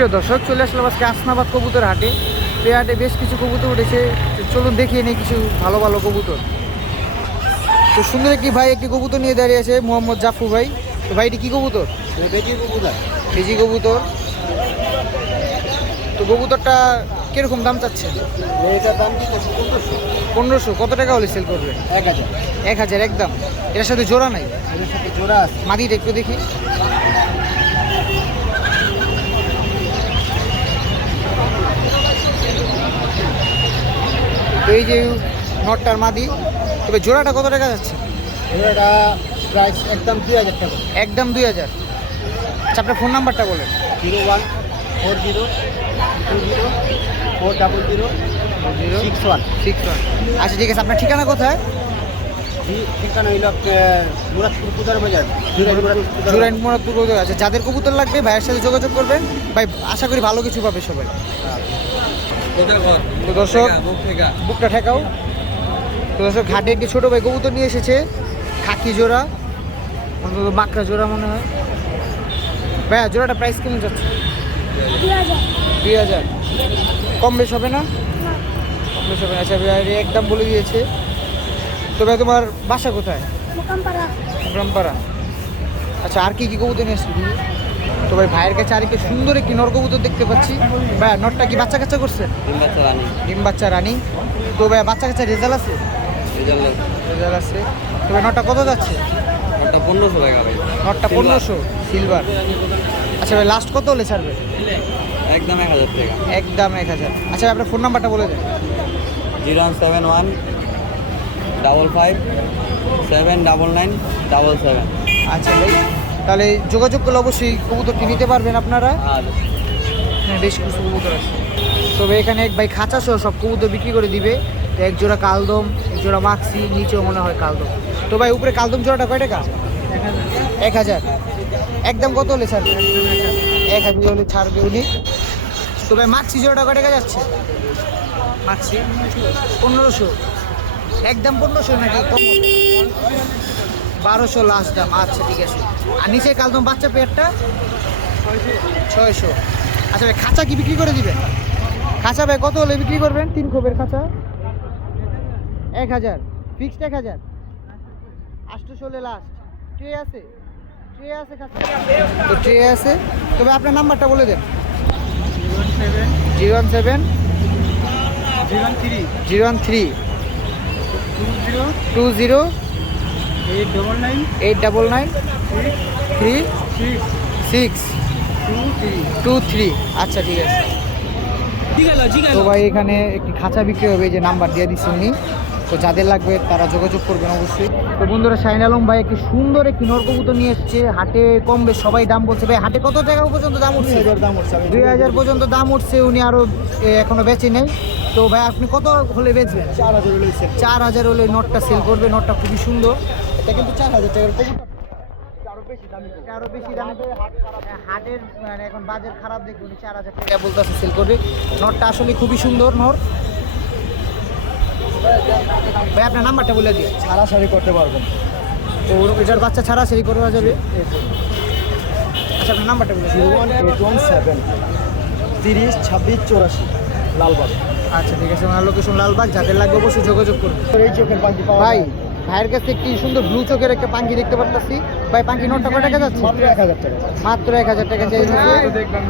সুপ্রিয় দর্শক চলে আসলাম আজকে আসনাবাদ কবুতর হাটে। এই হাটে বেশ কিছু কবুতর উঠেছে। চলুন দেখিয়ে নেই কিছু ভালো ভালো কবুতর। তো সুন্দর একটি ভাই একটি কবুতর নিয়ে দাঁড়িয়ে আছে মোহাম্মদ জাফু ভাই। তো ভাই এটি কী কবুতর? বেটি কবুতর। তো কবুতরটা কীরকম দাম চাচ্ছেন এটার দাম কি পনেরোশো। পনেরোশো। কত টাকা হলে সেল করবে? এক হাজার। এক হাজার একদম। এটার সাথে জোড়া নাই? এটার সাথে জোড়া আছে। মাদিটা একটু দেখি। এই যে নটটার মাদি। তবে জোড়াটা কত টাকা যাচ্ছে? জোড়াটা প্রাইস একদম দুই হাজার টাকা। একদম দুই হাজার। আচ্ছা আপনার ফোন নাম্বারটা বলেন। Zero one four zero two zero four double zero zero six one. Six one. আচ্ছা ঠিক আছে আপনার ঠিকানা কোথায়? ঠিকানা হইল মুরাদপুর পূজার বাজার। জুরাইন মোরাদপুর আছে যাদের কবুতর লাগবে ভাইয়ের সাথে যোগাযোগ করবেন। ভাই আশা করি ভালো কিছু পাবে সবাই। তো দর্শক বুকটা ঠেকাও। তো দর্শক ঘাটে একটি ছোটো ভাই কবুতর নিয়ে এসেছে। খাকি জোড়া অন্তত মাকড়া জোড়া মনে হয়। ভাইয়া জোড়াটা প্রাইস কেমন যাচ্ছে? দুই হাজার। কম বেশ হবে না? কম বেশ হবে না। আচ্ছা ভাই একদম বলে দিয়েছে। তো ভাই তোমার বাসা কোথায়? গ্রামপাড়া আচ্ছা আর কি কি কবুতর নিয়ে এসেছি? তো ভাই ভাইয়ের কাছে আরেকটা সুন্দর একটি নর কবুতর দেখতে পাচ্ছি। ভাই নটটা কি বাচ্চা কাচ্চা করছে? ডিম বাচ্চা রানি। তো ভাই বাচ্চা কাচ্চা রেজাল্ট আছে? রেজাল্ট আছে। তো ভাই নটটা কত যাচ্ছে? পনেরোশো টাকা ভাই। নটটা পনেরোশো সিলভার আচ্ছা ভাই লাস্ট কত হলে ছাড়বে? একদম এক হাজার টাকা। একদম এক হাজার। আচ্ছা ভাই আপনার ফোন নাম্বারটা বলে দেন। Zero one seven one double five seven double nine double seven. আচ্ছা ভাই তাহলে যোগাযোগ করলে অবশ্যই কবুতরটি নিতে পারবেন আপনারা। হ্যাঁ বেশ কিছু কবুতর আছে। তবে এখানে এক ভাই খাঁচা সহ সব কবুতর বিক্রি করে দিবে। তো এক জোড়া কালদম এক জোড়া মাক্সি নিচেও মনে হয় কালদম। তো ভাই উপরে কালদম জোড়াটা কয় টাকা? এক হাজার। একদম কত হলে ছাড়বে? এক হাজার হলে ছাড়বে উনি। তো ভাই মাক্সি জোড়াটা কয় টাকা যাচ্ছে? মাক্সি? পনেরোশো। একদম পনেরোশো নাকি কম বারোশো লাস্ট দাম। আচ্ছা ঠিক আছে। আর নিচে কালদম বাচ্চা পেয়ারটা? ছয়শো। আচ্ছা ভাই খাঁচা কি বিক্রি করে দিবেন? খাঁচা ভাই কত হলে বিক্রি করবেন? তিন খোপের খাঁচা? এক হাজার। ফিক্সড এক হাজার। আটশোশো হলে লাস্ট ট্রে আছে? ট্রে আছে খাঁচা? তো ট্রে আছে। তবে আপনার নাম্বারটা বলে দেন। Zero one seven. Zero one three. Zero one three. Two zero. Two zero. Eight double nine three six two three আচ্ছা ঠিক আছে। ঠিক আছে তো ভাই এখানে একটি খাঁচা বিক্রি হবে যে নাম্বার দিয়ে দিচ্ছে উনি। তো যাদের লাগবে তারা যোগাযোগ করবেন অবশ্যই। তো বন্ধুরা শাহিন আলম ভাই একটি সুন্দর একটি নরকবুতর নিয়ে এসছে। হাটে কম বেশ সবাই দাম বলছে। ভাই হাটে কত টাকা পর্যন্ত দাম উঠছে? দাম উঠছে দুই হাজার পর্যন্ত দাম উঠছে উনি আরও এখনও বেচে নেই। তো ভাই আপনি কত হলে বেচবেন? চার হাজার হলে চার হাজার হলে নটটা সেল করবে নটটা খুবই সুন্দর। এটা কিন্তু চার হাজার টাকার কবুতর। আরও বেশি দামে হাটের মানে এখন বাজার খারাপ দেখে উনি চার হাজার টাকা বলতেছে সেল করবে। নটটা আসলে খুবই সুন্দর নর। ভাই আপনার নাম্বারটা বলে দিন। ছাড়াছাড়ি করতে পারবেন। তো এটার বাচ্চা ছাড়া করা যাবে? আচ্ছা আপনার নাম্বারটা বলে দিন। Zero one eight one seven তিরিশ ছাব্বিশ চৌরাশি লালবাগ। আচ্ছা ঠিক আছে। ওনার লোকেশন লালবাগ যাদের লাগবে অবশ্যই যোগাযোগ করুন। পাওয়া ভাই। ভাইয়ের কাছে একটি সুন্দর ব্লু চোখের একটা পাঙ্কি দেখতে পারতেছি। ভাই পাঙ্কি নটটা কয় টাকা যাচ্ছে? মাত্র এক হাজার টাকা। মাত্র এক হাজার টাকা চাই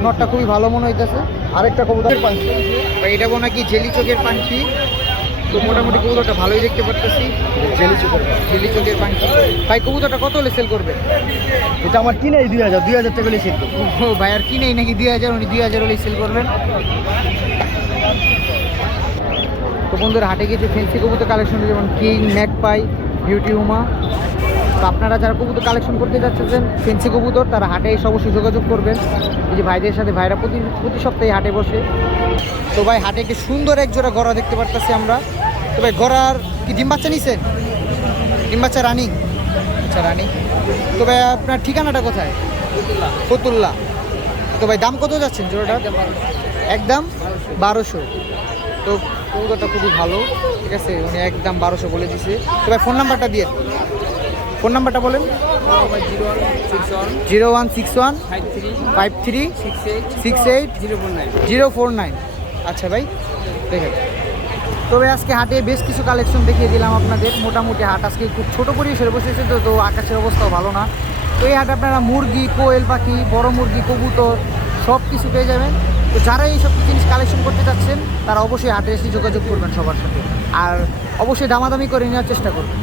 নটটা খুবই ভালো মনে হইতেছে। আরেকটা কবুতর পাখি ভাই এটা হয় কি জেলি চোখের পাঙ্কি তো মোটামুটি কবুতরটা ভালোই দেখতে পারতেছি। জেলি চোখের জেলি চোখের পাঙ্কি ভাই কবুতরটা কত হলে সেল করবে? এটা আমার কিনে দুই হাজার দুই হাজার টাকা হলে শিখব ও ভাই আর কিনেই নাকি দুই হাজার উনি দুই হাজার হলেই সেল করবেন। তো বন্ধুরা হাটে গেছে ফেন্সি কবুতর কালেকশন যেমন কিং ম্যাকপাই বিউটি উমা তো আপনারা যারা কবুতর কালেকশন করতে যাচ্ছেন ফেন্সি কবুতর তারা হাটে এসে অবশ্যই যোগাযোগ করবেন। এই যে ভাইদের সাথে ভাইরা প্রতি প্রতি সপ্তাহে হাটে বসে। তো ভাই হাটে কি সুন্দর এক জোড়া গড়া দেখতে পারতেছি আমরা। তো ভাই গড়ার কি ডিম বাচ্চা নিছেন? ডিম বাচ্চা রানিং। আচ্ছা রানিং। তো ভাই আপনার ঠিকানাটা কোথায়? ফতুল্লা। তো ভাই দাম কত যাচ্ছেন জোড়াটা একদম বারোশো। তো কবুতরটা খুবই ভালো, ঠিক আছে? উনি একদম বারোশো বলে দিছে। তো ভাই ফোন নাম্বারটা দিয়ে। ফোন নাম্বারটা বলেন। Zero one six one, five three, six eight, zero four nine. আচ্ছা ভাই, দেখেন। তবে আজকে হাটে বেশ কিছু কালেকশন দেখিয়ে দিলাম আপনাদের। মোটামুটি হাট আজকে খুব ছোটো পরিসরে বসেছে তো তো আকাশের অবস্থাও ভালো না। তো এই হাটে আপনারা মুরগি, কোয়েল পাখি, বড় মুরগি, কবুতর সব কিছু পেয়ে যাবেন। তো যারা এইসব জিনিস কালেকশন করতে চাচ্ছেন তারা অবশ্যই হাটে যোগাযোগ করবেন সবার সাথে। আর অবশ্যই দামাদামি করে নেওয়ার চেষ্টা করবেন।